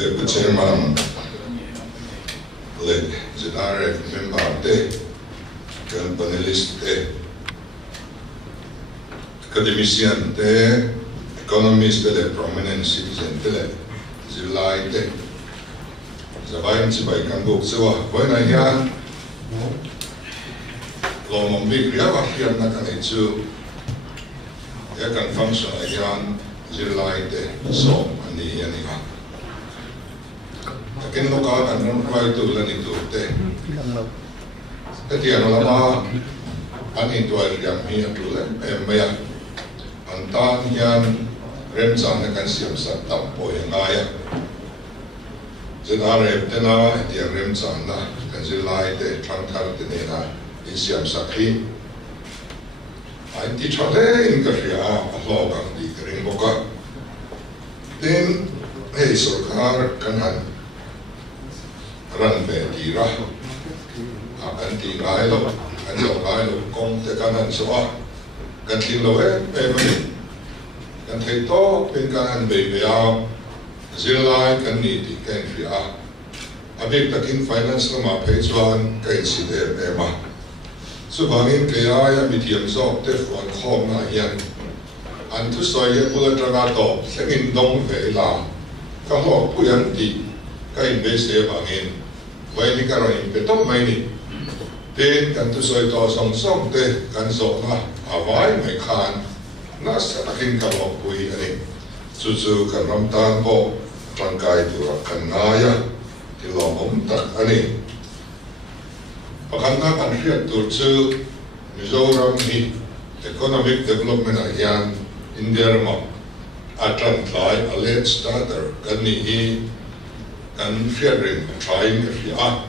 the chairman, the direct member, the panelist, the academician, the economist, the prominent citizen, the July, the Zabayan by Kanguk, so when I hear Long big Riava here, not an issue, I can function again, July, the song, and the anima. I can look out and don't try to learn it to the Etianolama, and into a young here to them, and Maya, and Tanian, Remsan, the Kansiam Satam, Boy, and Maya. Zenare, Tena, and the Remsan, and July, the Trantartina, in Siam Saki. I teach her in Korea, a log of the Ringboka. Then, hey, Sokar can run Betira, Anti Gilo, and Gilo, Kong the Canan Soa, Gantilo, Emily, and they talk in Canan Baby out, Zilla can need the country out. A big taking finance from our page one, can see there, Emma. So, Bangin Kaya, Medium Zog, Def one home, Yan, and Thusawi, Pulatragato, singing Dong Vela, Kaho, Puyanti, Kain Base Bangin, Waiting Karain, Petom Mani, then can Thusawi Tosong Song, De, Kanzona, Hawaii, Mekan, Nasa Takin Kalo, Pui, Suzu, Karamtan, Bo, Trankai, Kanaya, Tilom, Takani. Pakana country to Mizoram ni economic development again in their mom. Atlantai, a late starter, Gani, fearing, trying if you are.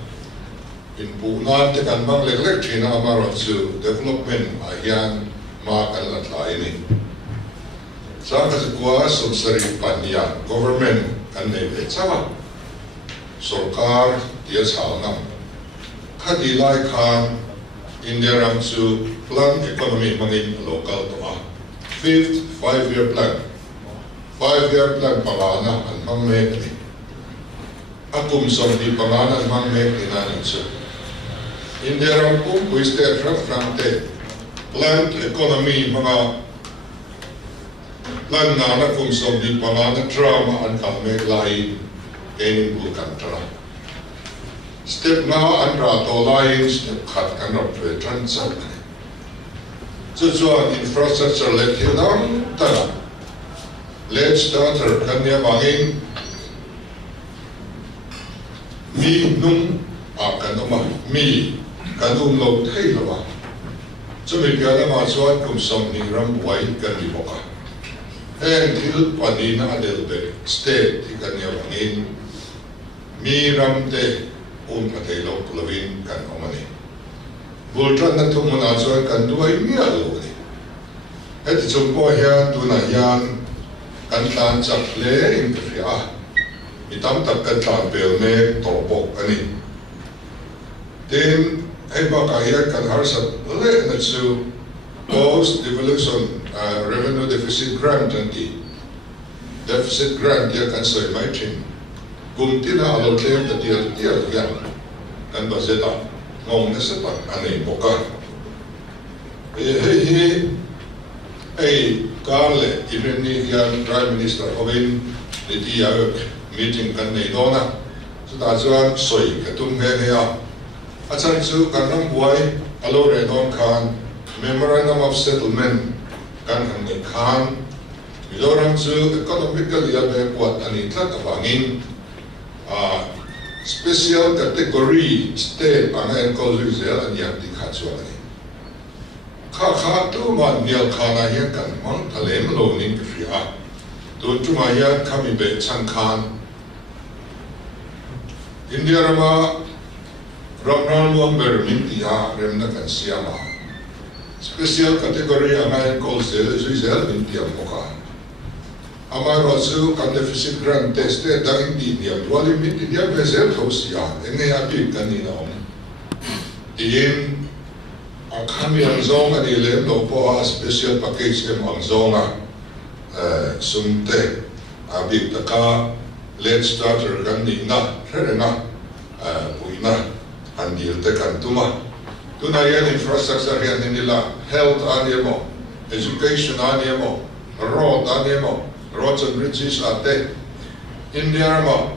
In Puna, the Kanbang electric Amaro to development again, Mark and Latlaini. Sakas Guas of Sari Panya, government and Nevetsawa. Sorkar, yes, Halnam. Kadilai Khan in their to plan economy money local to 5th 5-year plan. 5-year plan Pagana and Mangmekni. Akum Somdi Pagana and Mangmekni Nanitsu. In their Pum with their Frante planned economy mga plan Nana Kum Somdi Pagana drama and Kalmek Lai gaining Bulkantra. Step now and Rato lines the cut cannot be transacted. So infrastructure let you down, Tana. Let's start her Kanya Bangin. Me num Akanoma, me, Kanum no Taylor. So maybe I am also come something ram white Gandiboka. And till Panina a little bit, stay Kanya Bangin. Me ram de. Patelo Pulavin can omani. Bultran na Tumunazor can do a meal. At the Jumbo here, Dunayan, Kantan Chaple in the Fia. Itam Takan Belme, Topo, Ani. Then Ebakaya can harsa let to post devolution revenue deficit grant and the deficit grant, you can say my team. Gumtina allocated the deal again, and Bazeta, long as a boka. A Carle, even the Prime Minister of the meeting can Dona, so that's one soy, Katumania. Atsansu Kanam Boy, Alore Don Khan, Memorandum of Settlement, Kanam Khan, Miloransu, economically, what Anita Bangin. Special category state ang Rizal and Yanti Katsuani. Kakatu man Niel Kana yan kan mang talem loaning kifia. Doon tumayan kami be Changkan. India rama Ramran Wang Bermintia Remna kan Siama. Special category ang Rizal India Moka. Amar also can deficit grant tested during the India. Dwali mit India vessel host ya. Enge api Ngaihnawm. In a kami ang zong at ilim no po a special package ang zong sumte abig taka let's starter kan ni na here na puina andil te kan tuma tuna yan infrastructure yan nila health animo education animo roads and bridges ate India mo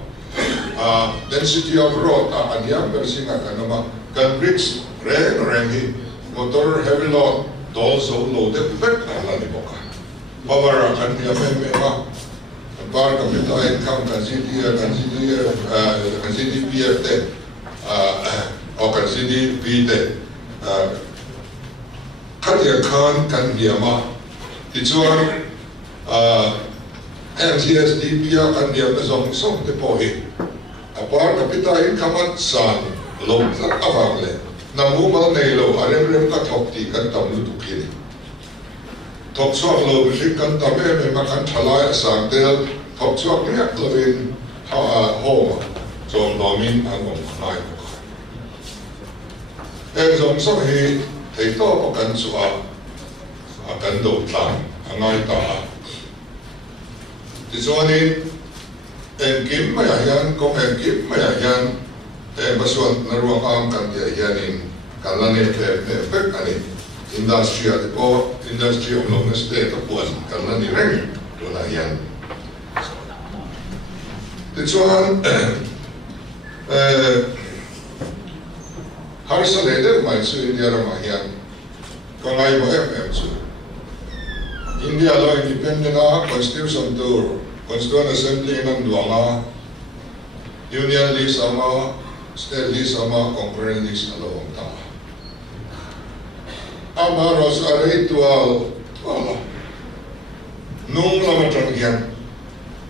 density of road anyam bersinga kanama kan bridge rengi motor heavy load also loaded back alani boka power kan dia ma bar capita income kan GDP te o kan GDP te kadia kan dia ma tichuan NCSDP kan dia mesong song te pohi bar capita income at san lo tak awang le namu mal nei lo arem ka thok ti kan tam lu tu kini thok chuak lo bi kan ta me ma kan thalai sang tel thok chuak riak lovin home chom domin an om nai ko zong so hi thei to ko kan chua kan do tlang angai ta ti chuanin en kim ma yan ko en kim ma yan basuan naruang am kan dia yanin kalane te pek ani industry of long state of buan kalani reng to na yan tichuan har sa leder mai su India ma yan ko ngai bo chu India lo independent constitution to constituent assembly nan duanga union list ama state list ama concurrent list along ta ama rosary tual nung lama tangyan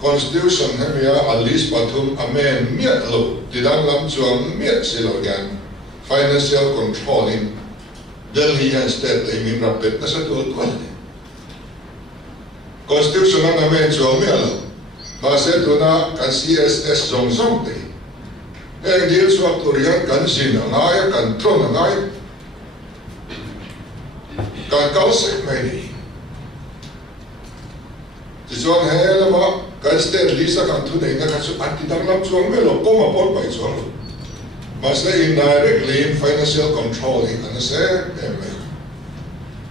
constitution hemia a list pathum amen miat lo tidang lam chuang miat silo yan financial controlling Delhi and state aiming rapid na sa tual constitution ang amen chuang miat lo base tuna kan CSS song te deal swap turian kan sin ngai kan tron ngai kan kawl sek mai ni ti chuan he lama kan state lisa kan tu nei na ka chu anti dang lam chuang me lo koma por pai chuang mas indirectly financial controlling and say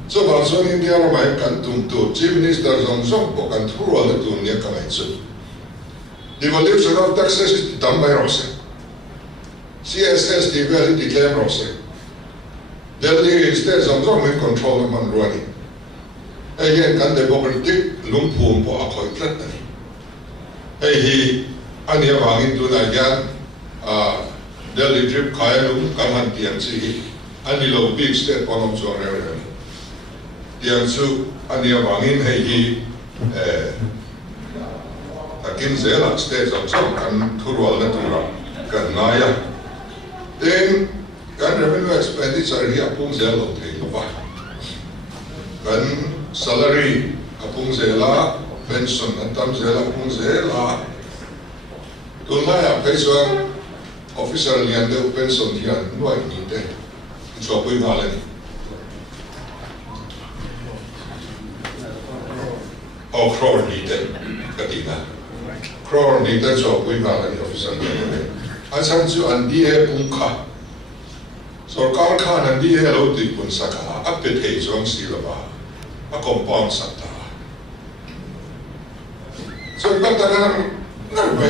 so ba chuan India lo mai kan tum tu chief minister song po kan thu ro le tu ne ka mai chu devolution of taxes dam by rose CSS di very declare rose Delhi state song with control man running again kan de politik lumpum po akoi tlat ni hi ani awangin tu na yan Delhi trip kaya lum kaman tiang si ani lo big state ponom chuang re tiang su ani awangin hi akin zela state song kan thurwal na tura kan ngaya then kan revenue expenditure hi apung zelo thei lo ba kan salary apung zela pension antam zela apung zela tunla ya pension official lian de pension hian nuai ni te so pui ngale ni crore ni te katina crore ni te so pui ngale ni official lian asan chu an di e pungkha sarkar khan an di e lo ti pun saka apet hei chong silaba a compound sakta so patanan narbe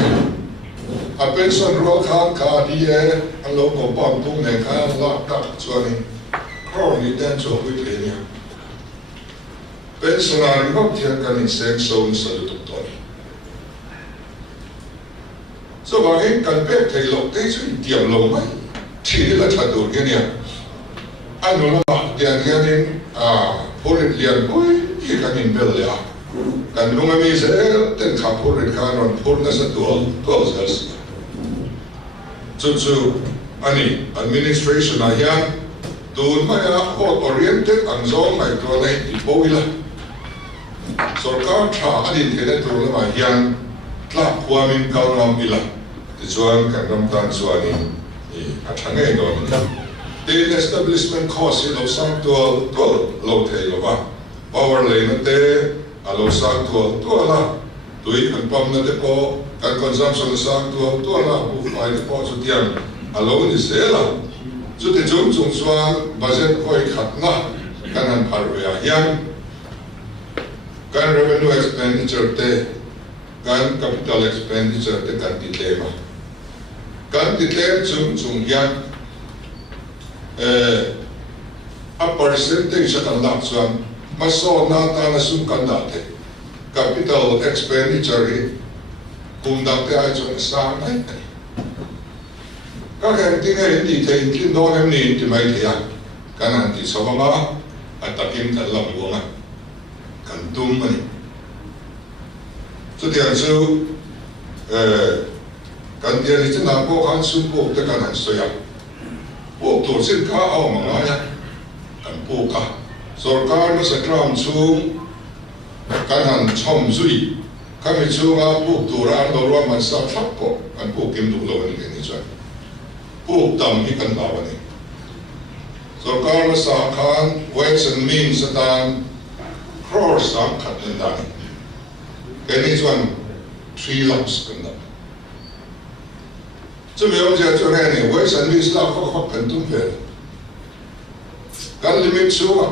a pension roll khan ka di e an lo compound pung ne ka la tak chuani crore ni ten cho hui tlenia pensionary hok thian kan in sek so sa tu toni so bagay kan pek thei lo te chu tiam lo mai thi la thadu ke nia anu la tian hianin porit lian pui hi kan in bel ya kan lunga mi se ten kha porit kan on por na sa tual sas chu ani administration a hian tun maya hot oriented ang zong mai to nei i boila sarkar tha adin thele tur la ma hian tla khuamin kalram ila chuan kan ram tan chuanin a thangai no the establishment cost lo sang to lo thei lo ba power lane te a lo sang to la tui kan pam na te po kan consumption sang tu la bu fai te po chu tiang alo ni se la chu te chung chuan budget khoi khat na kan han phar ve a hian kan revenue expenditure te kan capital expenditure te kan ti tema kan ti tem chung hian a percentage kan lak chuan maso na ta na sum kan da te capital expenditure hi kum dak te ai chung sa nai ka kan ti ngai ti te kin do nem ni ti mai thia kan an ti so ma atakim kan lam wo ma kan tum mani chu dia chu kan dia ni chana ko han sum ko te kan an so ya bộ tổ chức khá ao mà nói cần bộ cả rồi cả nó sẽ làm xuống cái hàng chom duy cái mình xuống á bộ tổ ra nó ra mà sao thấp bộ cần bộ kiếm đủ lâu như thế này rồi bộ tầm thì cần bảo này rồi cả nó sẽ khán ways and means đang cross đang khát lên đàn cái này rồi 3 lakhs cần đâu这没有这做那呢，为什么是那好很多的？干里面出啊，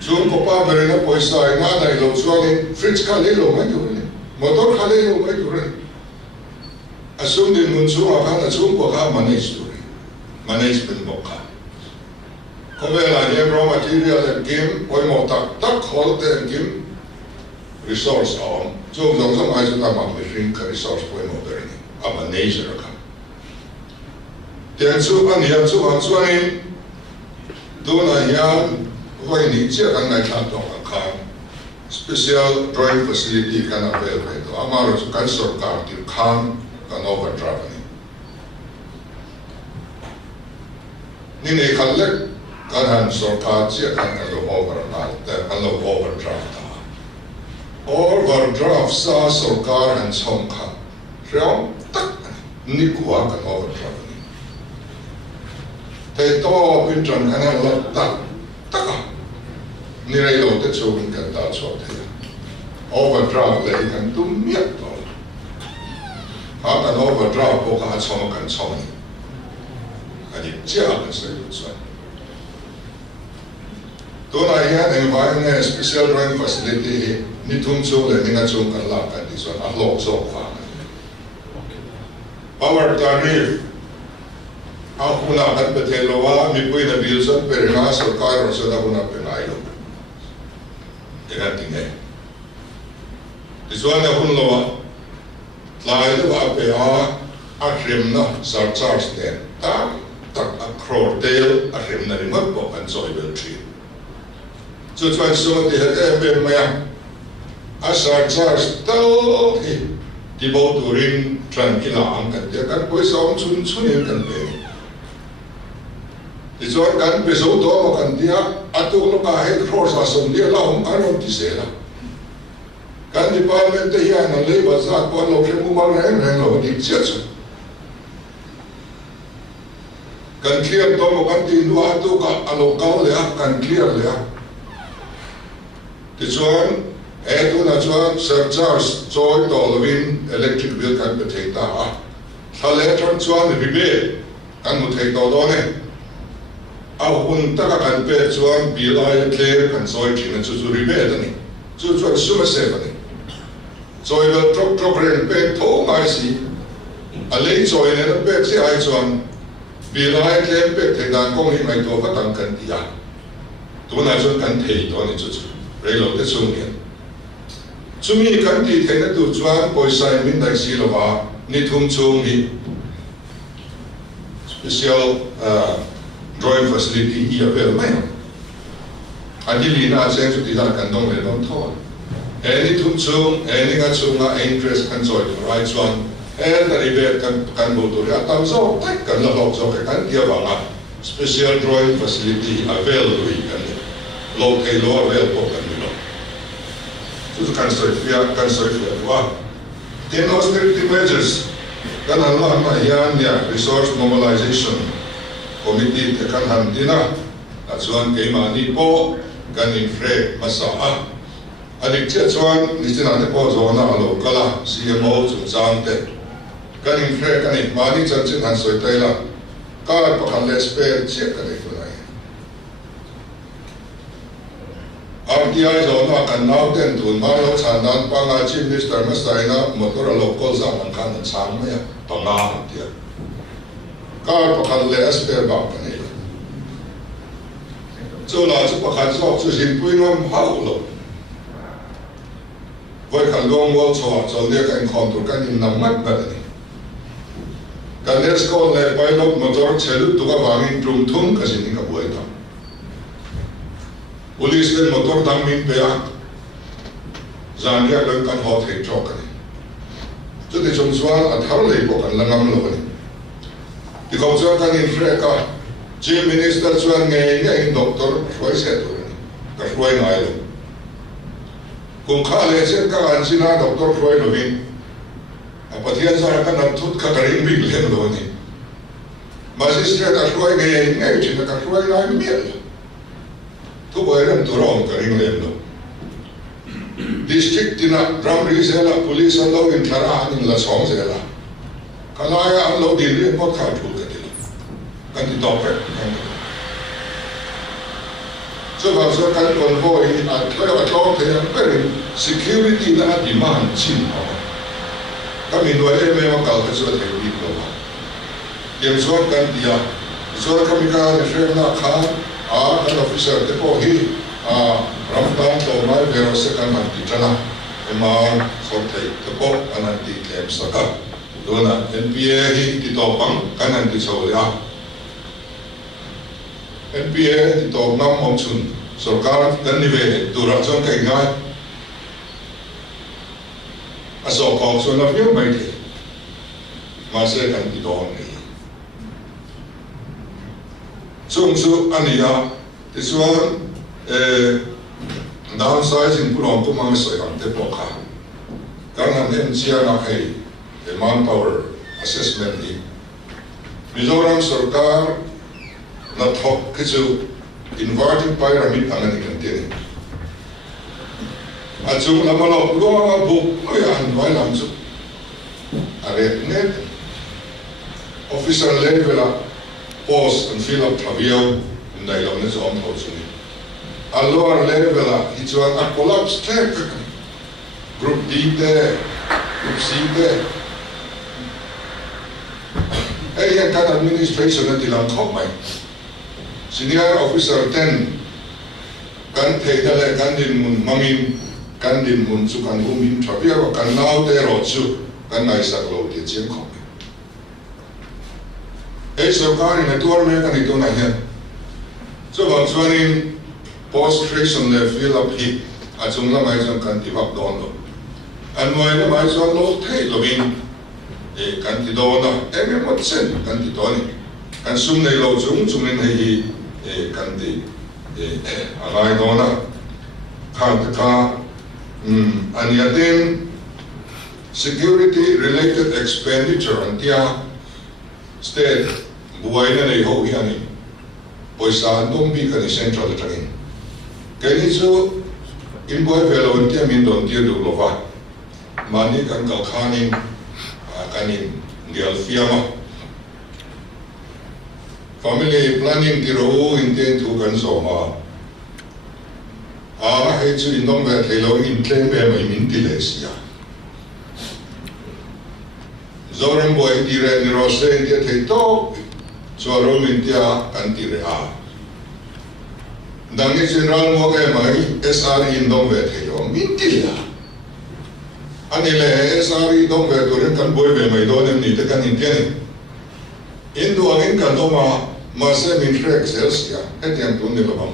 从国家别人的पैसा ना नहीं लोग सुने फ्रिज का ले लो मैं क्यों नहीं मोटर का ले लो मैं क्यों नहीं असुम दिन मुंशु आका ना सुम को का management बोका कमेला ये raw material game कोई मोटा तक होते हैं game resource आम जो लोग आई जो काम में ring का resource कोई मोटर नहीं अब nature का तेरे सुबह निया सुबह सुबह दो ना यार वही नीचे करना चाहता हूँ खान special drawing facility का ना पेल पे तो हमारे जो कल सरकार की खान का overdraft नहीं नहीं खाले kan han सरकार से kan लो overdraft था overdraft सा सरकार han सोंखा फ़िर तक निकुआ kan overdraft नहीं ते तो पिंजन kan han लग तकนี่เราจะชวนกันตาชอบเถอะ overdraft เลยกันตุ้มเมียต่อหากัน overdraft พวกเขาชอบกันชอบนี่อันนี้เจ้ากันใส่ลูกส่วนตัวไหนฮะในบ้านเนี่ย special drawing facility นี่ทุ่มชวนเลยนี่ก็ชวนกันลากันที่ส่วนอ่ะโลกโซ่ฟัง power tariff เอาคุณอากันไปเทลว่ามีปุ้ยในบิลส์เป็นงานสุดท้ายเราจะได้คุณอาเป็นไงลูกdengan tinggal. Disuan yang pun lawa, lain tu apa akhirnya nak surcharge ni, tak akror del akhirnya ni mat bukan soal tree. Tujuan semua dihadap memang surcharge tahu di bawah turin tranquila angkat dia kan boleh seorang cun yang kan beri. Disuan kan besok tu makan dia atau kalau kahit cross asam dia lah orang di sana. Kan di parlimen tu yang nak lepas saat pun lo kena mengurangkan lo di situ. Kan clear tu makan di luar tu kalau kau lihat kan clear lihat. Disuan itu nak cuan surcharge joy tolwin electric bill kan betul tak. Kalau elektron cuan rebate kan betul tak doa. Aku pun tak akan berjuang bila claim kan soal kena cucu rebate ni, cucu semua sewa ni. Soal truk rebate thau ngai si, alai soal ni rebate si ai cuan bila claim rebate dengan kong ni mai tu apa tangkan dia. Tu nak cuan kan thei tu ni cucu, relo tu cumia. Cumi kan di thei tu cuan poisa min dah si lawa ni thum cung ni special drawing facility ia vel mai adili na sen su tidak kan dong le dong thon any thum chung any nga chung na interest kan joy right one and the rebate kan bo to ya tam so tak kan la lok so kan dia wanga special drawing facility avail lui kan lo thei lo avail ko kan lo so kan so wa then austerity measures kan Allah ma yan ya resource mobilization committee tekan handina acuan kei mani po kan infre masaa anh chị chuan đi trên anh có rồi na alo kala CMO chung sang te cái hình phê cái hình mà đi chân trên hành soi tay là cái bậc hành lệ spare chiếc cái này thôi anh đi ai rồi na cần nào tên tuần mà nó sản đàn bằng ai chim Mr. Masai na motor local sang anh khăn sang mấy bằng ngà thì cái bậc hành lệ spare bằng cái này cho là cho bậc hành số cho hình quy nó hậu lắm với khăn long wall cho nên cái con tụi cái nhìn nằm mắt vậy cái này school này pilot motor chơi lúc tụi cái vàng trung thung cái gì những cái buổi đó police cái motor đang mình về à dàn cái lần cái họ thấy cho cái này cho nên chúng tôi ăn tháo lấy bộ cái lăng ngâm luôn thì không cho cái này phải cả chief minister cho anh nghe doctor phải sẽ rồi cái phải ngay luôn kung khale sen ka an sina doctor Freud lovin apathian sa ka nan thut ka karing big len lo ni magistrate a Freud nge chi ka Freud lai miel tu boy ran tu rom karing len lo district tina ram risela police lo in thara an la song sela kalaya an lo din ri pot kha thu ka ti kan ti top so vào số các con voi cái là cho thấy cái security là demand chín họ các mình nói em mà cầu cái số này bị đâu kiểm soát cái gì à số các mình cái xem là khá các officer cái bộ hi ram tam tổ mai về rồi sẽ cái mặt đi chana em mà số thấy cái bộ anh ấy đi làm sao cả đó là NPA hi đi tổ bằng cái này đi sâu ya NPA thì tổ năm ông chun, सरकार करने वेले दुराचों के गाय, असो कॉल सोना फिर मैं थे, मासे करने दोन नहीं, चुंसु अनिया, इसवा downsizing पुरान को मांग सोया ते पोखा, कारण हम जिया ना है, manpower assessment ही, मिज़ोरम सरकार na thok kichu inverted pyramid angani kantene achung lamalo lo bu oyan vai lam chu are net officer level post and fill up thavio ndai lo ne zom tho chu a lower level hi chuan a collapse track group D te group C te ai kan administration na tilang khop mai senior officer 10 kan thei dale kan din mun mangin kan din mun chu kan umin thavia wa kan nau te ro chu kan nai sak lo ti chen khom ei sarkari na tur me kan itu na hian so bang chuanin post station le fill up hi achung la mai chang kan ti bak don lo an moi na mai chuan lo thei lovin kan ti do na em mo chen kan ti do ni kan sum nei lo chung chumin hei kan ti alai dona ka aniatin security related expenditure antia state buaina nei ho hiani poisa dom bi kan central training kani chu in boy velo antia min don tia du lova mani kan kal khanin kanin gel fiama family planning ki ro intent thu kan so ma he chu in dong ve thelo in claim be mai min ti le sia zoram boy ti re ni ro se dia thei to cho ro min tia kan ti re a dang ni general mo ke mai SRE in dong ve thelo min ti la ani le SRE dong ve to ren kan boy be mai do nem ni te kan in tian in do angin kan do ma se min frek sales ya etiam tun ni lobam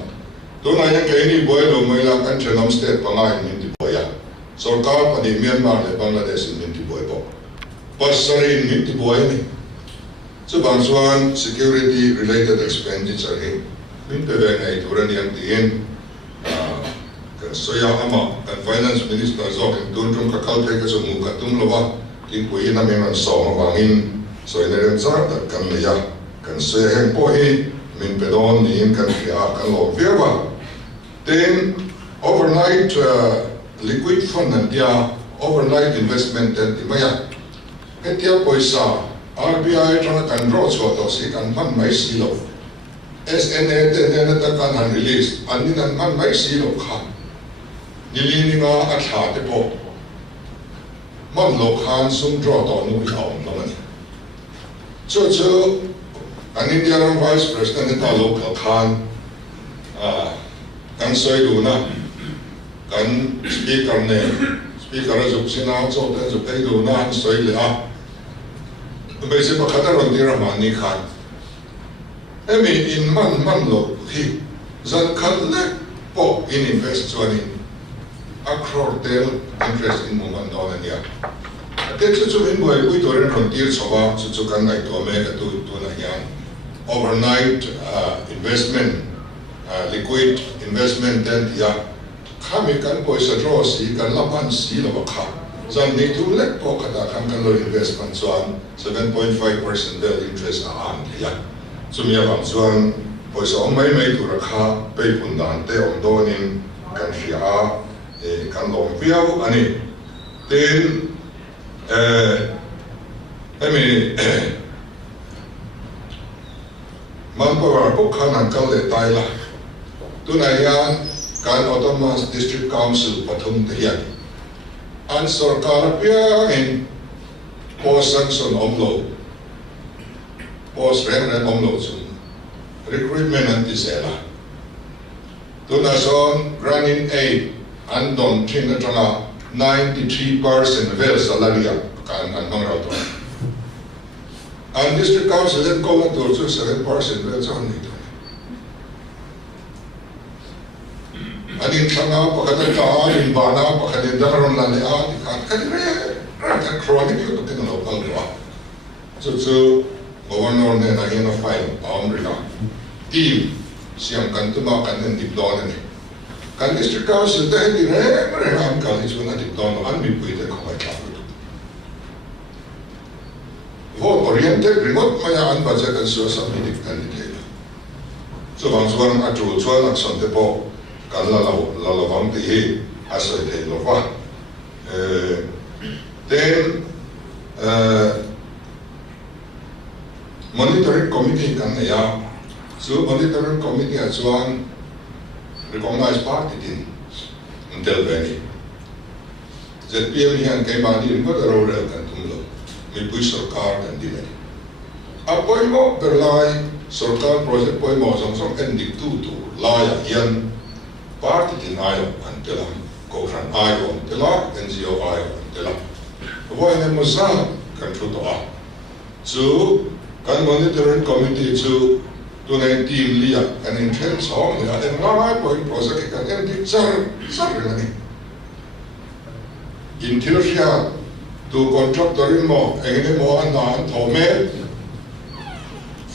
to na yang ke ni boy lo mai la kan Ngaihnawm state pangai min ti boy ya sarkar pani Myanmar le Bangladesh min ti boy bo pasari min ti boy ni so bangsuan security related expenditure he min pe ve ngai turan yang tien kan soya ama kan finance minister zo kan tun tum ka kal pe ka so mu ka tum loba kin pui na me man so ma bangin so in ren zar da kan ya kan se hem po hi min pedon ni in kan khia kan lo vieva then overnight liquid fund and dia overnight investment and maya etia poisa RBI trying to control so to see can man mai silo SNA then ta kan release anin an man mai silo kha nilini nga atha te po man lo khan sum draw to nu yaw namani so an Indian vice president ta local khan kan soi du na kan speaker azuk sina so ta zu pei du na soi le a basic pakata ron dira mani khan emi in man lo hi zan khan le po in invest chuan in a crore del interest in moment on and ya te chu in boy we do ron dir chowa chu kan ngai to me ka tu na yan overnight investment liquid investment then ya kami kan poisa draw si kan lapan si lo kha zan ni tu le po khata kan lo investment chuan 7.5% del interest an ya chumia bang chuan poisa mai tu ra kha pe pun dan te om donin kan fia kan lom viau ani ten manpower po khan kal le tai la tunaya kan autonomous district council pathum te hian an sarkar pia in post sanction omlo post ren omlo chu recruitment and disela tunason running aid and don thin atanga 93% vel salaria kan an mangra to and district council then call to 7% vel so ni anin thanga pakatan ka in bana pakatan daron la le a kan re kan chronic you to no local law so governor ne na in a file rila team siang kan tuma kan dip don ni kan district council te di re am kan is na dip don an mi pui te khoi ka vote oriented remote maya an budget and so submitted candidate so bang suan atu chuan action te po kan la bang te hi asoi te lo va then monitoring committee kan ya so monitoring committee a chuan recognized party din until very ZPM hian ke mani in ko ro re kan tum lo mi pui sarkar kan din apoi mo perlai sarkar project poi mo song ending tu la ya hian party din ayo antela ko ran ayo antela NGO ayo antela wo ne mo sa kan thu to a chu kan monitoring committee chu tu na team lia kan intent song ya en la poi project kan ending sar ni in Thirusia to contractor mo engene mo an na thome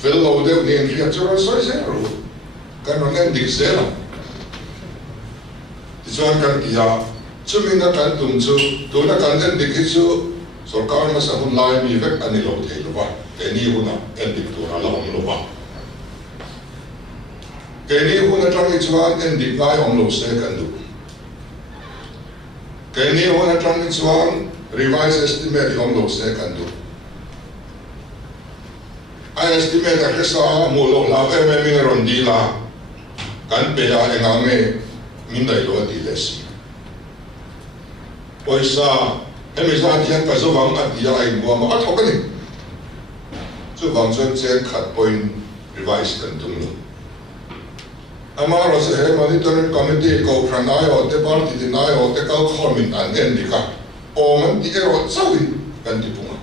fellow de ni ria chura so se ro kan ron ending sela Chuan kan kia chumi na kan tum chu tu na kan den dikhi chu sarkar ma sa hun lai mi vek ani lo thei lo ba ke ni huna en dik tu na lo lo ba ke ni huna tang ni chuan en dik lai om lo se kan du ke ni huna tang ni chuan revise estimate om lo se kan du I estimate a hesa mo lo la mi ron di la kan pe ya engame mindai lo di les poisa emisa tian ka so wang at ya ai mo ma thok ni so wang chen chen khat point revise kan tum lo amar ro se monitoring committee ko pranai o te party di nai o te kal khomin an en di ka o man di ero chawi kan di punga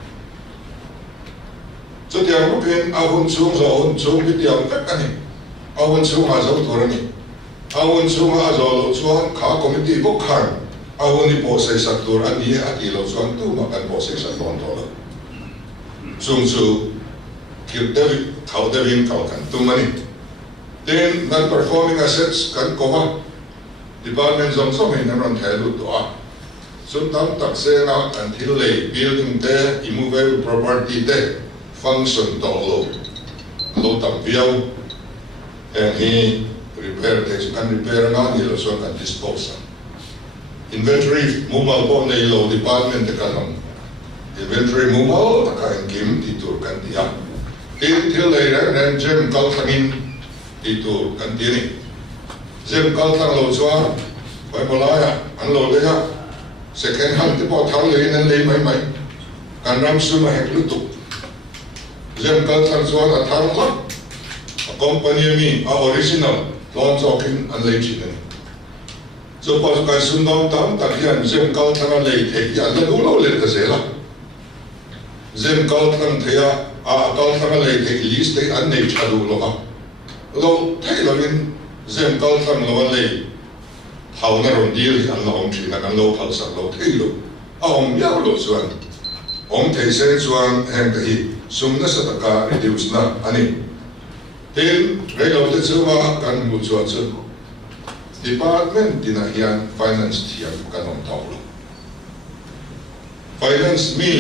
so dia ru pen a hun chung bi tiang ka kan ni a hun chung a zo to ni awon sunga azolo chuan kha committee bo khan awoni posai saktor ani ati lo chuan tu ma kan posai sakton to chung chu kir david khau devin kal kan tu mani then non performing assets kan koma department zong so hin ron thailu to a sun tam tak se na kan thil le building te immovable property te function to lo tam viau and he repair things can repair na ni lo so kan dispose inventory mobile phone nei lo department ka nom inventory mobile ka in kim ti tur kan dia tin thil lei ran gem kal thangin ti tur kan ti ni gem kal thang lo chwa bai molaya an lo le ya second hand ti po thang le nan le mai kan ram su ma hek lu tu gem kal thang chwa a thang la company mi a original launch okin an le chi ni so pas kai sundam tam takhian gem kal thang le the ya la du lo le ka se la gem kal thang thea a kal thang le the list te an nei chadu lo ka lo thei lo in gem kal thang lo le thau na ron deal an lo ong thi na kan lo phal sa lo thei lo a ong ya lo chuan ong thei se chuan heng te hi sumna sa ta ka reduce na ani tin re lo te chuwa kan mu chuan chu department dina hian finance thiam kanom tawlo finance mi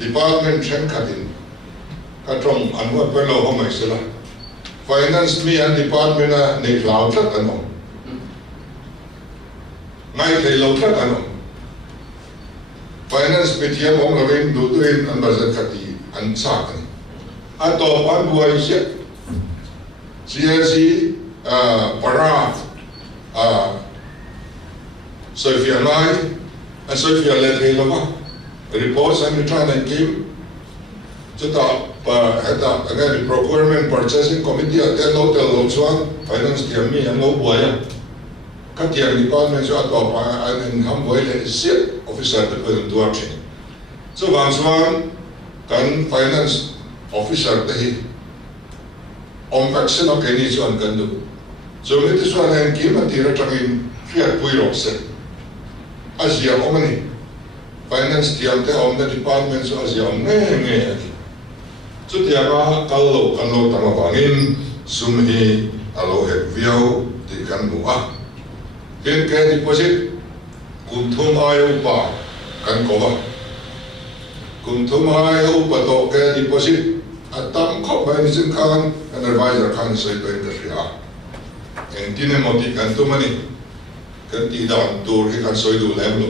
department chen khatin ka trong anwa pelo homai sela finance mi an department a nei lau tlat anom ngai thei lo tlat anom finance mi thiam ong lovin du tuin an budget khati an cha ani a to pan buai se CSC para Sophia Lai and Sophia Lalduhoma reports and return and came to the head up again the procurement purchasing committee at the local one finance team me and no boy cut the department so at and hum boy is officer the person to action so once one can finance officer the on vaccine of any one can do so this one and came at the returning fear puiros as your omni finance team te on the department so as your nge so the aga kallo tama bangin sumhi alo hek viau ti kan mua ken ke deposit kumthum ayo pa kan ko ba kumthum ayo pa to ke deposit atam kho ba ni sin kan an advisor kan sai ba ka ria en tine moti kan tu mani kan ti dan tur hi kan soi du lem lo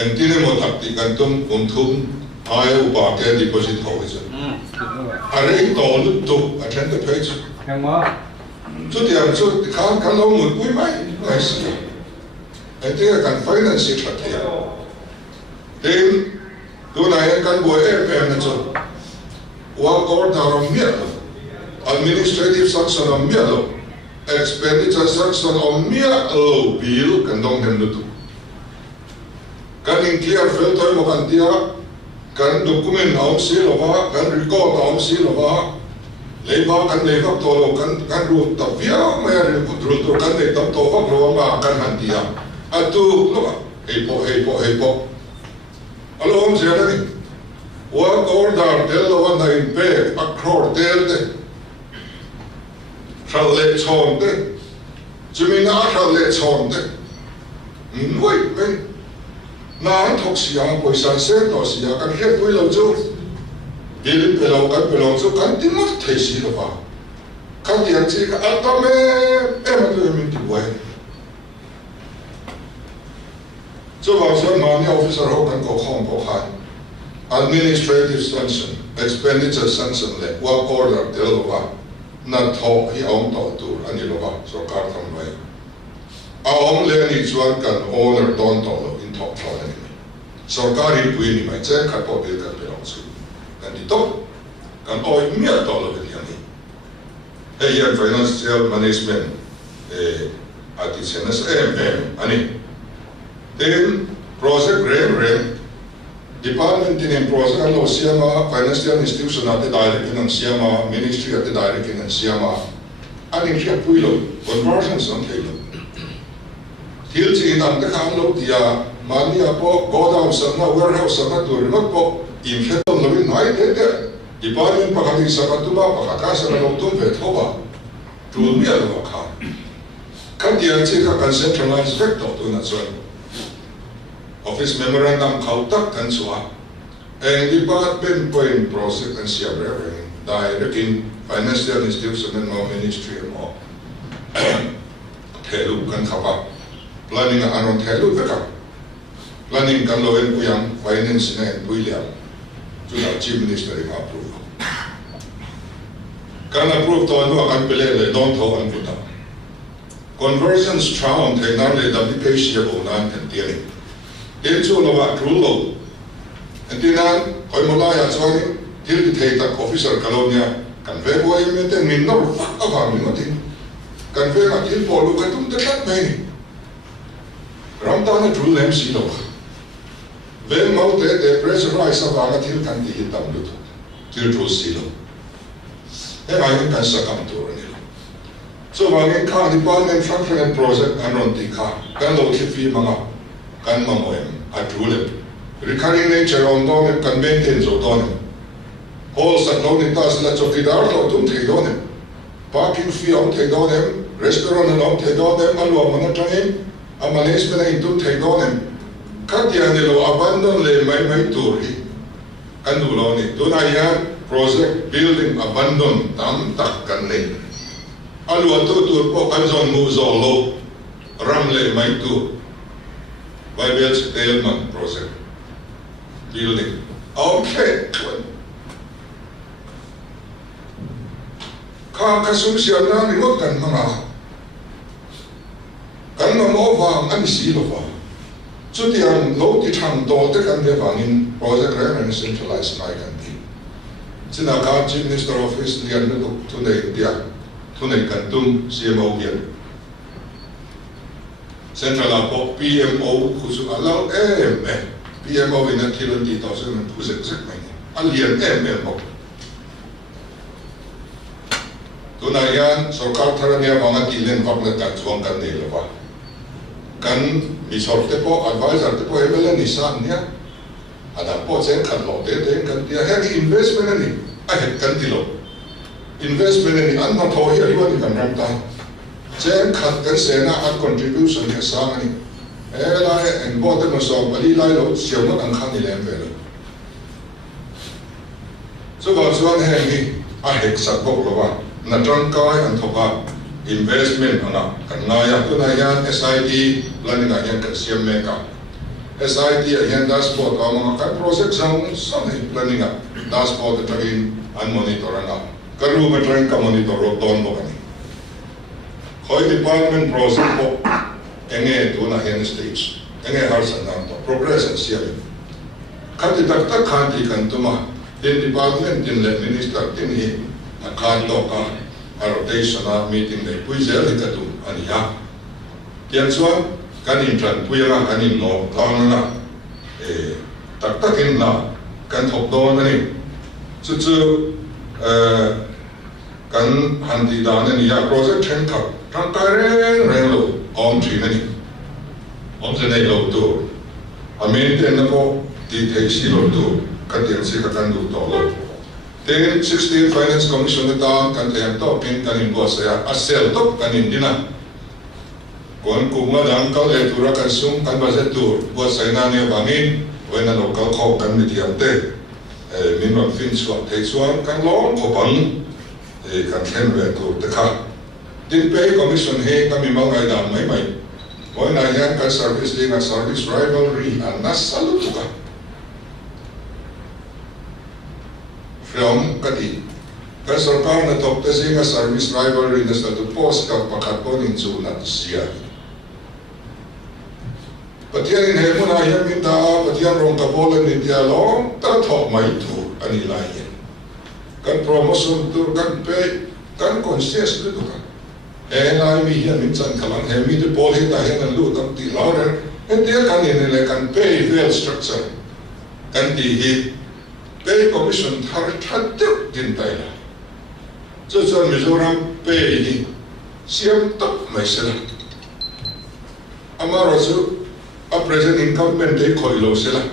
en tine mo tak ti kan tum kumthum ayo pa ke deposit ho hi are to lu tu attend the page Hmar so the so kan lo mu pui mai nice I think I can finance it at here then do na kan bo FM na so work order of mielo administrative section of mielo expenditure section of mielo bill kan dong hem lu tu kan in clear filter mo kan dia kan document ang silowa kan record ang silowa leba kan leba tolo kan ru tavia may ru to kan de tam to fa ro ma kan handia atu lo hepo alo om zerani work order delo na in pe accord delde challe chonde jumina challe chonde noi pe na thok sia poisa se to sia kan he pui lo chu bilin pelo chu kan ti mo thei si lo ba kan ti chi ka atame ma tu mi ti boy so ba so ma ni officer ho kan ko khom ko khan administrative sanction expenditure sanction le work order del lo ba na tho hi ong to tu ani lo ba so kar tham bai a ong le ni chuan kan owner don to lo top floor anyway. So kari pui ni mai che khat po bil kan pelong chu. Kan di top kan oi mia dollar ke diani. Here financial management at its NSM ani. Then project rem department in project lo siama financial institution at the direct in siama ministry at the direct in siama ani kya pui lo conversions on table. Til chi nam te kham lo dia mania po go down sana warehouse sana tur not po infeton lo in hai de department pa khati sakatu ba pa ka sana lo tum ve thoba tu mi lo kha kan dia chi ka centralized vector tu na chuan office memorandum khau tak kan chua and department point process and CRM direct in financial institution and more ministry and more thelu kan khapa planning aron thelu veka planning kan lo en puyang finance ne puiliam tuna chief minister in approve kan approve to anu akan pele don tho an puta conversions found in our application on and dealing in so no wa rule and then koi molaya chawani til di theta officer kalonia kan ve boy me te min no fa ava mi no tin kan ve ma til polu ka tum te kat mai ram ta na rule MC lo ve mo te pressurize ava ga til kan di hitam lu til rule si lo e ai kan sa kam to ni so wangin ka department function project anon ti ka kan lo ki fi manga kan ma mo em a rule recurring nature on don kan maintain zo don hall sa lo ni tas la chokki dar lo tum thei don parking fee on thei don restaurant on thei don alwa mana train a management in tum thei don ka dia ne lo abandon le mai tur hi kan du lo ni do na ya project building abandon tam tak kan ne alwa tu po kan zon mu zo lo ram le mai tu by which ailment project building okay ka kasum siya na ringot kan mga kan mo vang an si lo va chu ti ang lo ti thang do te kan de wangin project and centralized mai kan ti china ka chief minister office lian me tu nei dia tu nei kan tum CMO bian central apo PMO khusu alau PMO in a kilo 10,000 and who's exactly alien MMO. Tunayan, so Cartarania Vangatilen Vagnatat Wangan Nelova. Can Misor Tepo, advisor Tepo Emela Nisania, and a posen can load it, can be a heavy investment in it. I had Cantilo. Investment in the Anatolia, you can run down. Jen cut the Sena and contribution has sung. And bottom of some Balilo, Siamon and Hanilem Velo. So, what's one hand? I had Sapokova, Natrankai and Topa, investment on a Kanaya Punayan, SID, planning a Yank Siam Meka. SID, a Yan dashboard, among a project zone, something planning a dashboard, the train and monitor and up. Karuba train can monitor of Don Bogani. Hoi department project. Enge do na hen stage enge har sanam to progress and siam khati tak tak khanti kan tuma in department in the minister in hi khan to ka rotation meeting ne puizel ka tu ania tian chuan kan in tran puira kan in no tang na tak tak in na kan thok do na ni chu kan handi da na ni ya project ten thak tang ta re lo om trinity om the nei lo tu amen ten na ko ti thei si lo tu ka tian si ka kan du to lo ten 16 finance commission ta kan te to pin kan in boss ya a sel to kan in dina kon ku ma dang ka le tu ra kan sum kan ba se tu boss sai na ne bangin when a local kho kan mi tiam te min ron fin suan thei suan kan long ko bang kan khen ve tu te kha din pay commission he kami mangai da mai oi na yan ka service ding a service rivalry and nasalutu ka from kati ka sarkar na top te sing a service rivalry na sa tu post ka pakatpon in zu na siya patian in hemo na yan minta patian rong ka bolan ni dia long ta thok mai tu ani lai kan promotion tu kan pay kan conscious tu ka and I mean here in San Kalan, and me the ball hit I and loot up the louder, and they can in a can pay well structure. And the pay commission had in Thailand. So Mizoram pay Siam top myself. Amarazu, a present incumbent they call Losela.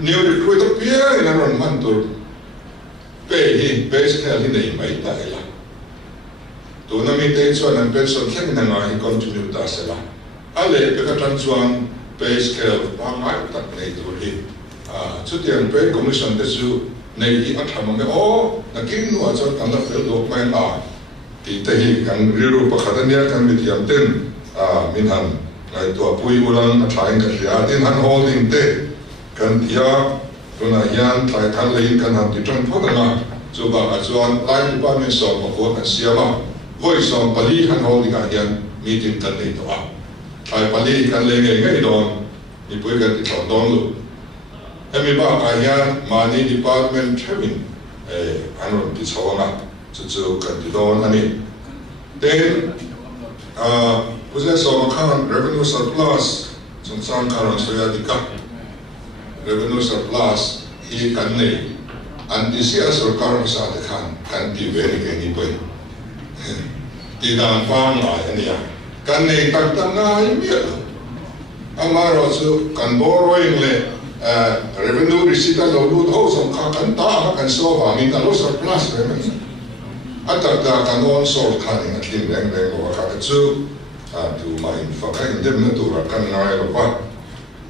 New recruit appear in a month to pay him basically in my Thailand. To na mi te chuan an pension khen na ngai contribute ta sela ale pe ka tan chuan pay scale pa mai tak nei tu hi chu tian pay commission te chu nei hi a thama me o na kin nu a chuan kan la fel dok mai na ti te hi kan riru pa khadania kan mi tiam ten min han ngai tua pui ulang thain ka ria tin han holding te kan tia runa hian thlai khan lein kan han ti tang photanga chu ba a chuan line department so ma ko kan siama voice on pali han holding a hian meeting kan nei to a thlai pali kan le ngai don ni pui kan ti thon don lu emi ba a hian mani department training anron ti chawanga chu kan ti don ani then possess of current revenue surplus some current soyadika revenue surplus he can nei and this year sarkar sa de kan ti very any boy ti dan pang ai ania kan nei tak tak ngai mi amaro chu kan borrowing le revenue receipt lo lu ho som kan ta kan so wa min lo surplus re atak da kan on so kan in atlim leng lo ka chu to my fakai dem na tu kan ngai lo pa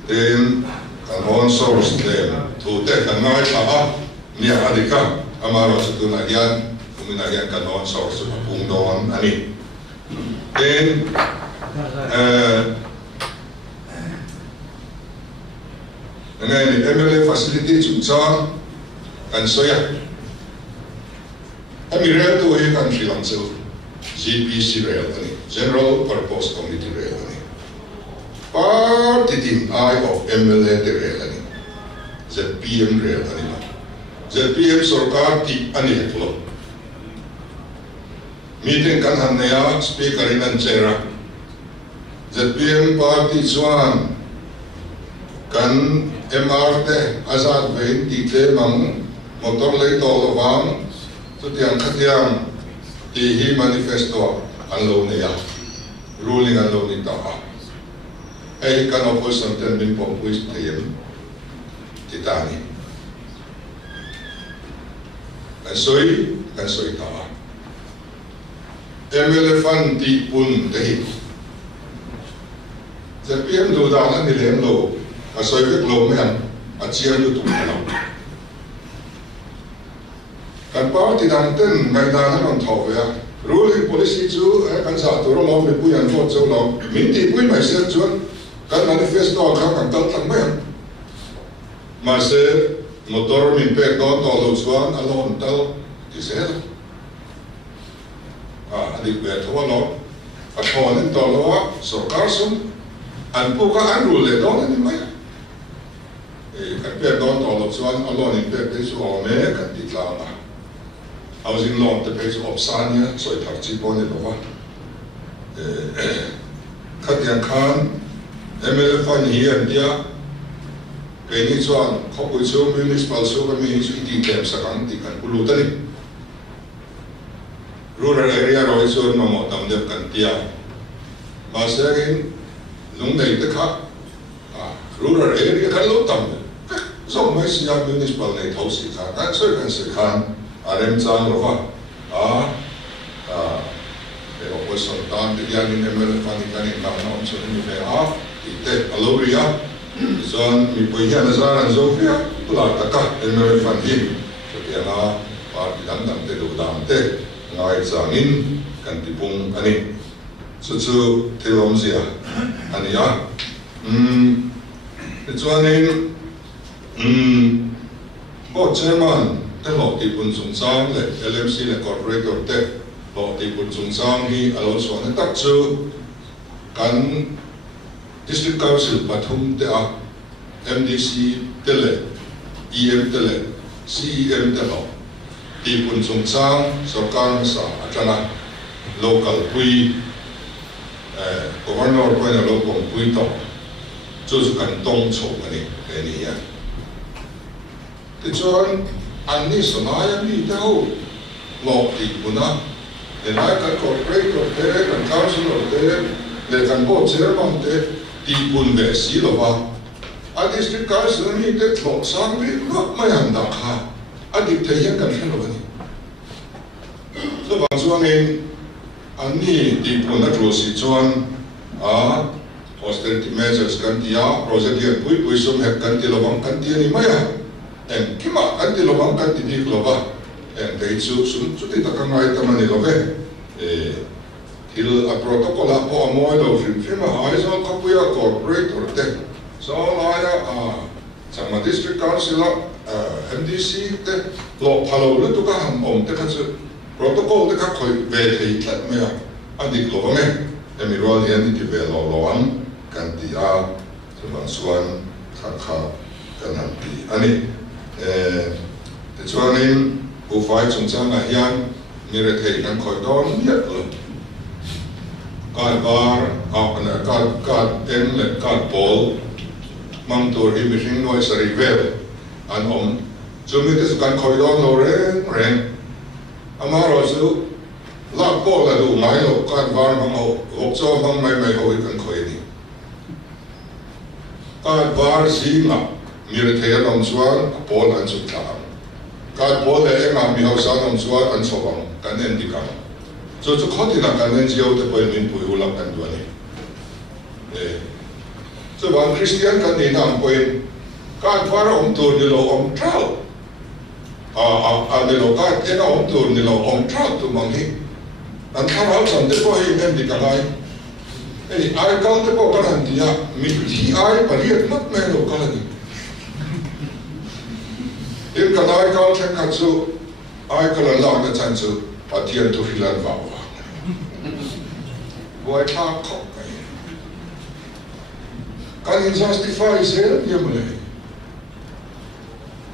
then kan on source them to te kan ngai tha ni adika amaro chu na yan kumina yan kan on source pung don ani then ngai MLA facility chu cha kan soya ami rel to he kan Sri Lanka GPC rail ani General Purpose Committee rail ani party team I of MLA de rail ani ZPM rail ani ZPM sarkar ti ani hlo meeting kan hanaya speaker in chera ZPM party chuan kan Hmar te azad vein ti tle mang motor lei to lawang tu tiang khatiang ti hi manifesto an lo ne ya ruling an lo ni ta ai kan opposition ten bin pom puis thayem ti ta ni kan soi ta MLA fan ti pun te hi ZPM do da na ni lem lo a soi vek lo me han a chiam du tu na kan party dan ten ngai da na on thau ya ruling policy chu kan sa to lo me pu yan fo chu lo min ti pui mai se chu kan manifesto kha kan tal tang mai ma se motor min pe do to lo chuan alon tal ti se adik be to lo a thon to lo sarkar sum an pu ka an rule le don ni mai kan pe do to lo chuan alon in pe pe chu o me kan ti tla ma housing loan te pe chu opsania soi thak chi po ni lo wa khatiang khan MLA fan hi an dia pe ni chuan khopui chu municipal chu ka mi chu ti tlem sakang ti kan ulu ta ni rural area roi chuan ma mo tam dep kan tia ma sagin lung nei te kha rural area kan lo tam so mai sia municipal nei thau si kha kan soi kan se khan arem chang ro wa e opposition tan de yan in MLA fan kan in Ngaihnawm chu ni ve ti te aloria zon mi poi hian azar an zo fia la ta ka MLA fan hi chu ti na party dan dan te do dam te ngai changin kan ti pung ani chu thelom zia ani ya chuanin board chairman te lo ti pun chung sang le LMC le corporator te lo ti pun chung sang hi alo chuan tak chu kan district council pathum te a MDC te le EM te le CEM te lo ti pun chung sang sarkar sa atana local pui governor ko na local pui to chu kan tong chho ani ni ya ti chuan an ni sonaya mi te ho lo ti puna le lai kan corporator te kan councilor te le kan board chairman te ti pun ve si lo wa a district council mi te thok sang mi ma mai han da kha a dik te hian kan thelo ani so bang chuanin an ni ti pun a tro si chuan austerity measures kan tia project hian pui sum hek kan ti lawang kan ti ani mai en kima kan ti lawang kan ti dik lo wa en te chu sum chu ti ta ka ngai ta mani lo ve til a protocol po amoy lo film a iso kapuya corporator te so laya sama district council MDC te lo phalo lu tu ka ham te kha protocol te ka khoi ve thei tlat me adik lo me emi ro hian ti ve lo an kan ti a sama suan kha kan han ti ani te chuanin bu fai chung chang a hian mi re thei kan khoi don yet lo bar em le ball mang tur hi mihring noi sari vel an chumi te kan khoi don lo reng amaro chu la ball la du mai lo bar mang ho cho mang mai ho kan khoi ni bar si ma mi re thei an chuan ball an chu thla ball le ma mi ho sa an chuan an chobang kan en di kam so khoti na kan NGO te poi min pui ulap kan duani so wan Christian kan ni nam poi ka fara tur ni lo trao ni lo ka tena tur ni lo trao tu mangi an thara sam te poi men di kalai ai kal te po kan dia mi ti ai pariat mat me lo kalani in kalai kal chen kan su ai kala la na chan su Patian tu hilan bawa, buat tak kau kan justify sel dia mulai.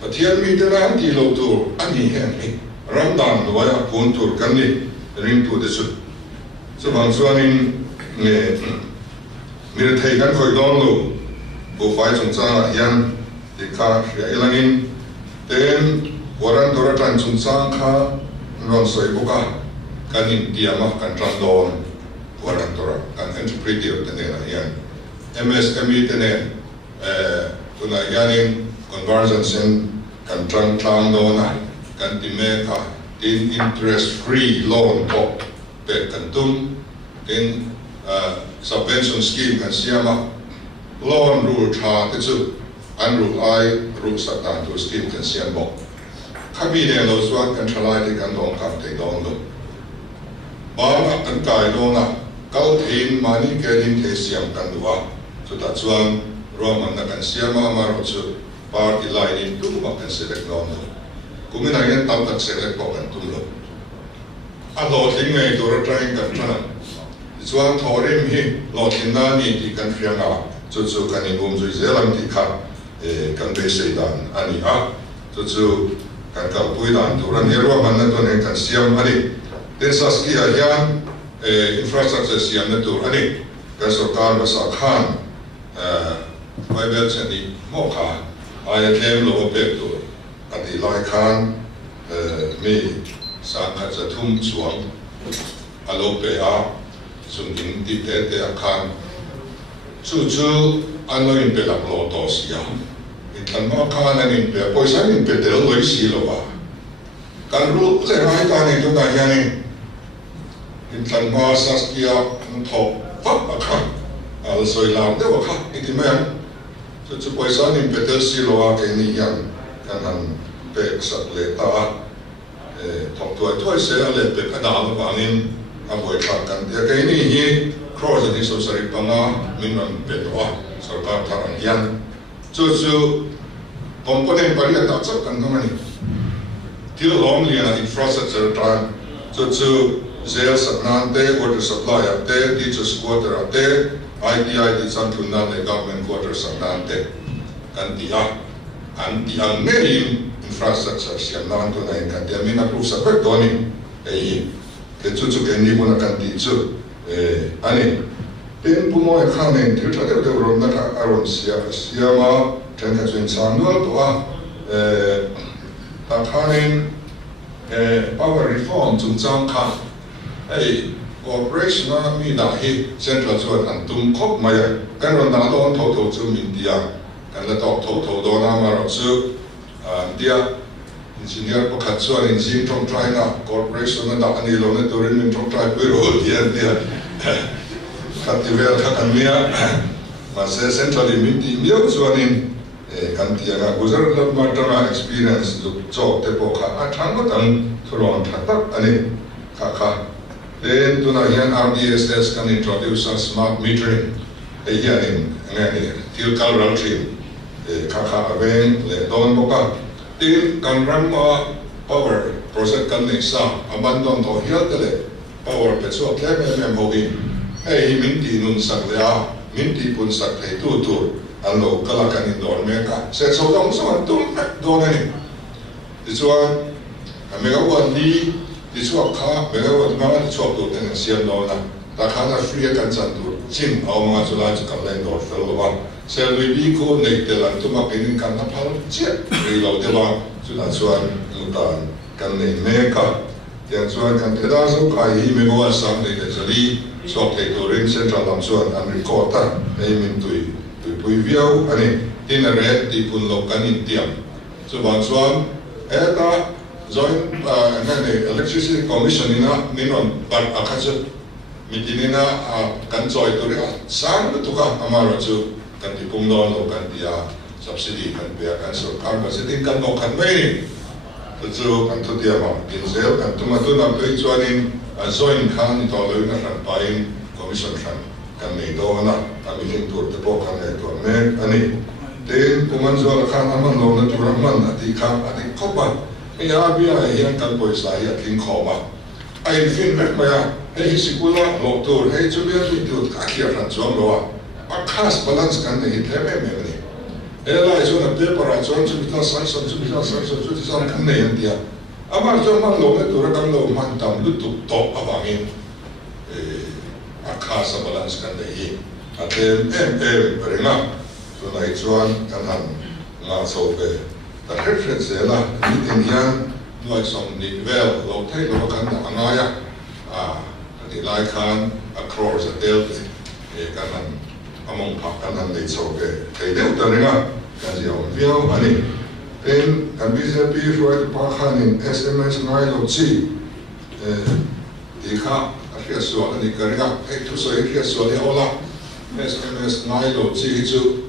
Patian mi telah di lautur ani hen Ramadan doa puntur kan ni ring tu desu. Sebab suanin mir thei kan koi don lu, bu fai chung chang hian dikha ya ilangin ten waran doratan chung chang kha non soi buka kan India mah kan Ramadan waran dora kan interpreter tenen hian MSME tenen tunai yanin conversion kan trang dona kan timeka in interest free loan po pe kan tum in subvention scheme kan siama loan rule tha te chu an rule ai rule satan to scheme kan siam bo kami ne lo suan kan thalai te kan dong kap te dong lo ba kan kai lo na kal thin mani ke din te siam kan duwa so ta chuan roman na kan siama ma ro chu party line in tu ma kan select lo no kumina yan tam tak select po kan tum lo a lo thing me do ra trying kan thana chuan thorim hi lo thin na ni ti kan fianga chu kan in bum zui zelam ti kha kan be sei dan ani a chu kan ka pui dan tu ran hero man na to ne kan siam ani den SASCI a hian infrastructure siam na tu ani kan sarkar ba sa khan mai bel chani mo kha ai tlem lo pe tu ati lai khan mi sa kha cha thum chuang alo pe a sung ding ti te a khan chu an lo in pe la lo to sia kan ma khan an in pe poisa in pe te lo si lo ba kan ru le rai ka ni tu da ya ni in kan ma SASCI a tho pa a khan al soi lam de wa kha iti ma chu poisa in pe te si lo a ke ni yan kan han pe sak le ta thok toi se le pe ka da lo ba nin a boi kha kan te ke ni hi cross ni so sari pa nga min man pe to a sarkar tharan yan chu component pariya ta chak kan ngani til long lian infrastructure tran chu zel satnan te water supply te teachers quarter te ITI di santunan le government quarter satnan te kan dia an dia main infrastructure siam nan to nai kan dia mina proof sa per doni ke chu ke ni bona kan ti chu ani pen pumo e khanen til ta de ron na ka aron siama ten ka chun sang no to a ta khanen power reform chung chang kha cooperation na mi na hi central chuan an tum khop mai kan ron na don tho chu min dia kan la tho do na ma ro chu dia engineer pakhat chuan in jing thong trai na corporation na da ani lo na turin min thong trai pu ro dia khativel khakamia ma se central min ti mi chuan in kan tia ga guzar la matama experience du chok te po kha a thang ma tam thulon thatak ani kha then tuna hian RDSS can introduce a smart metering hian in ngani til kal ram trim kha aveng le don boka tin kan ram power project kan nei sa abandon to hial tele power pe so tlem hobi ei minti nun sak le minti pun sak thei tu an lo kala kan in dor me ka se so dong so an tum don ani chuan megawatt ni chuak kha megawatt nga chuak tu ten siam lo na ta khana free kan chan tu chin aw ma chula chu kan len dor fel wa se lui bi ko nei te lan tu ma penin kan na phal che ri lo de wa chu la chuan mutan kan nei me ka tiang chuan kan te da so kai hi megawatt sam nei te chali chuak te tu rin central lam chuan an record ta ei min tui pui viau ani tin a red ti pun lo kan in tiam chu ban chuan eta joint electricity commission ina minon ban akhachu mitinina kan joy to ria sang to ka amara chu kan ti pung don lo kan dia subsidy kan be kan so kan ba sitin kan no kan mai to chu kan to dia ma tin zel kan tuma tu na pe chuanin a joint khan to lo na ran pain commission khan kan nei do na a mitin tur te po kan nei to me ani ten puman zo khan aman lo na tu raman ati khan ati khoba ya bia hian kan poisa hi atin khoma ai fin mek maya ei sikula lo tur ei chu bia tu tu ka kia ran chom lo a khas balance kan nei theme me ni ela iso na paper a chon chu ta san chu san kan nei dia amar jo man lo ne tur kan lo man tam lu tu to awangin a khas balance kan nei atem renga to nai chuan kan han nga so be the reference ela meeting hian noi som ni vel lo thei lo kan na angaya ni lai khan across the delta kan han among pak kan han nei so ke thei deu ta ringa kan jiao viau ani then kan BJP right pa khan in SMS ngai lo chi di kha a khia so ani ka ringa ei thu so khia so ni ola SMS ngai lo chi chu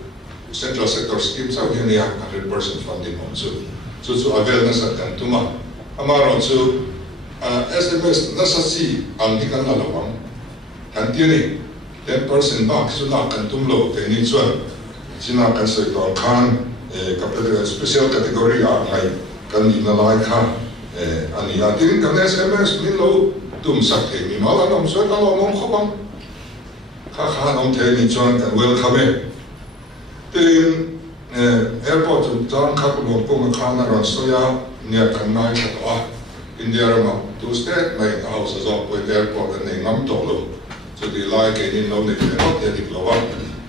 central sector scheme sa hian ya 100% funding on so avel na sa kan tuma amaro chu SMS na sa si ang di kan la lawang kan ti ni 10% back so na kan tumlo te ni chuan sina kan se to khan capital special category ngai kan ni na lai kha ani ya tin kan SMS min lo tum sak the mi mala nom so ta lo mong khobang kha nom the ni chuan kan welcome tin airport to down couple of kung khana ron soya near kanai khatwa India ma to state my house is up with airport and Ngaihnawm to lo so the like in no ne not the diploma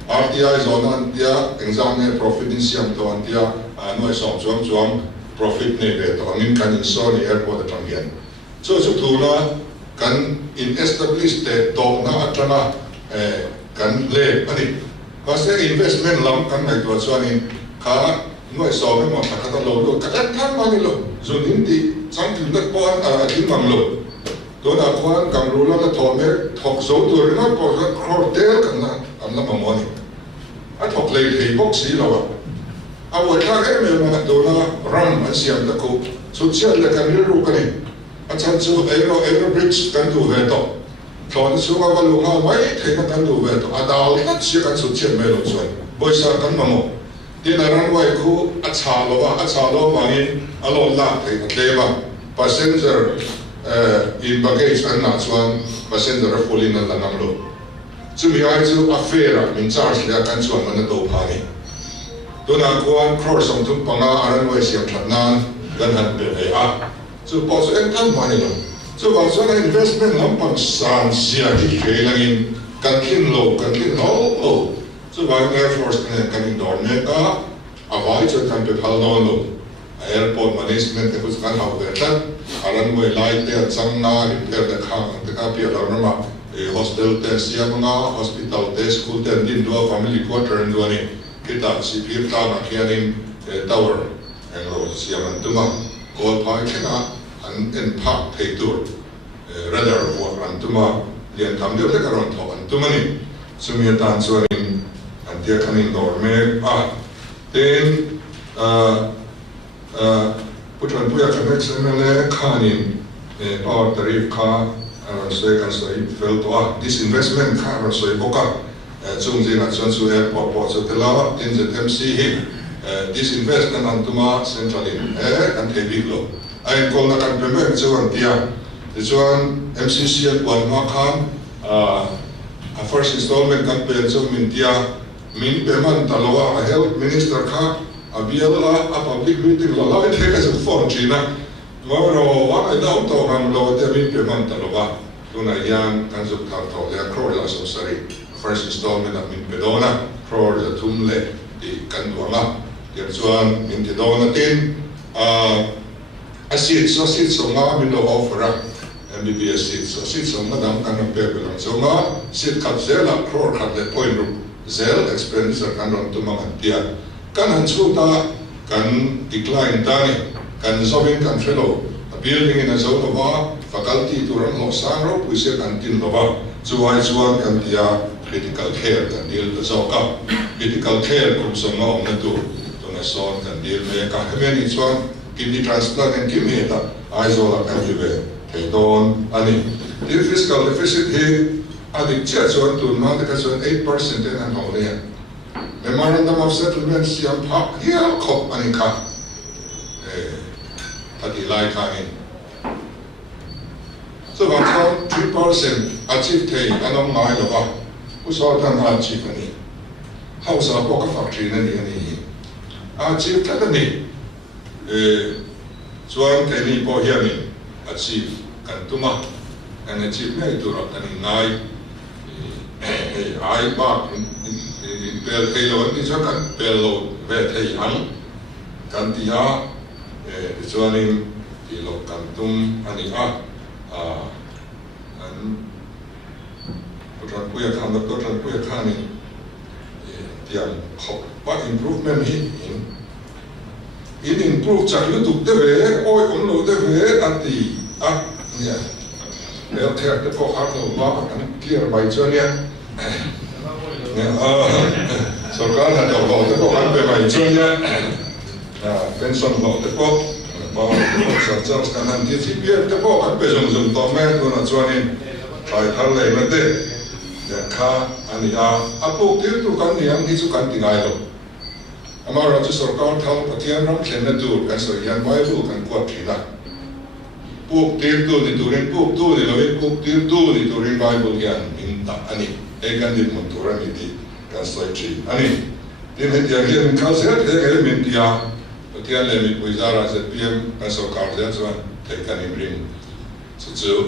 RTI zone dia exam ne profit in siam to dia no som chuang profit ne be to min kan in so ni airport atang yan so thuna kan in establish the to na atana kan le ani kasi investment lam kan ngai to chuanin kha noi so me mo takata lo ka kan mani lo zo hindi something that po tin mang lo to na kwan kam ro la to me thok zo to na po ka khor del kan na am na mamoni a thok le thei box si lo a wo ta ke me na to na ram an siam da ko so chia la kan ru ka ni a chan chu aero bridge kan tu ve to Thon suga ka lu nga mai thei na kan lu ve to adal na chi kan su chen me lo chuan boisa kan mamo tin aran wai khu a cha lo mangin a lo la thei na leba passenger in baggage an na chuan passenger a full in la nam lo chumi ai chu a fare min charge le kan chuan man do phani to na kwan cross on tum panga aran wai siam thatnan kan han be a chu pos en tan mani lo so bang so investment lampang san sia ki kailangan kan kin lo so bang air force kan in dorme ka awai cho kan pe phal don lo airport management te kus kan hau berta aran we lai te chang na repair the khang te ka pi la ma hostel te sia nga hospital te school te din do family quarter and do ni kita si pir ta na kianin tower and lo sia man tuma ko pa kena an park thei tur rather for antuma lian tham de le karon tho antuma ni sumia tan chuanin an dia khanin dorme ten putran puya connect semele khanin power tariff kha rồi soi kan soi fel to disinvestment kha rồi soi boka chung jing at chuan chu airport port so tela in ZMC hi disinvest kan antuma central in kan thei lo ai kol na kan peme chuan tia chuan MCC at one ma khan a first installment kan pe chu min tia min payment talowa a health minister kha a biala a public meeting lo lai the ka phone china maro wa ai dau to ham lo te min payment talowa tuna yan kan zu thar tho le crore la so sari first installment of min pedona crore la tumle di kan duanga ya chuan min ti dona tin a seat so nga min lo offer MBBS seat so seat so nga dam kan pe belang so nga seat khat zela crore khat le point ru zel expenditure kan ron tu mang tia kan han chu ta kan decline tani kan zobin kan fellow a building in a zone of faculty to run lo sang ro puise kan tin lo ba chuai chuan kan tia critical care kan deal the zoka critical care kum so ma na tu to na son kan deal me ka hemeni chuan kidney transplant and kidney ta ai zo la kan dive thei don ani the fiscal deficit he adik chia chuan tun ma ka chuan 8% en ho le memorandum of settlement siam pha hial khop ani kha ati lai kha in so bang chuan 3% achieve thei anong ngai lo ba uso tan achieve ani house a boka factory ani achieve ta ni chuan ke ni po hiami achieve kan tuma kan achieve nei tu ra kan ngai ai ba in pel kelo ni cha kan pelo ve thei ang kan tia chuan in ti lo kan tum ani an potran puya khan da potran puya khan ni tiang khop ba improvement hi in improve cha lu tu de ve oi on lo de ve ati nia el care de po har lo ba kan clear by chuan ya सरकार ने तो बहुत को हम पे भाई चुनिया पेंशन बहुत को बहुत सरकार का नाम दिए थी भी तो बहुत हम पे जो तो मैं तो ना चुनिया भाई थाल ले में दे या खा अनिया अब वो किर तो kan yang ni tu kan tinggal lo हमारा जो सरकार थाल पतियान रम खेलने दूर kan so yang mai lu kan kuat thila puk tir tu ni turin puk tu ni loin puk tir tu ni turin bible yan minta ani kan din motora ni di kan soi chi ani din he dia hian kan se he ke min dia tian le mi wizara ZPM kan so kar dia chuan te kan im ring chu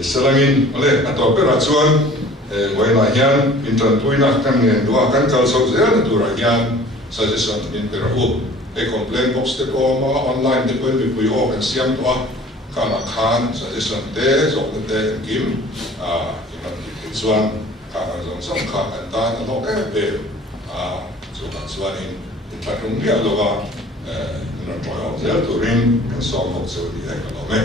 selangin ole ato pera chuan ngoi na hian intran puina kan ngen dua kan kal so ze na tura hian suggestion in pera hu e complaint box te ko ma online te ko mi pui o kan siam to kana khan suggestion te zo te kim chuan kana zong song kha kan ta na lo pe chu kan chuan in thla rung ria lo na tro zel turin kan som ho chu di ka lo me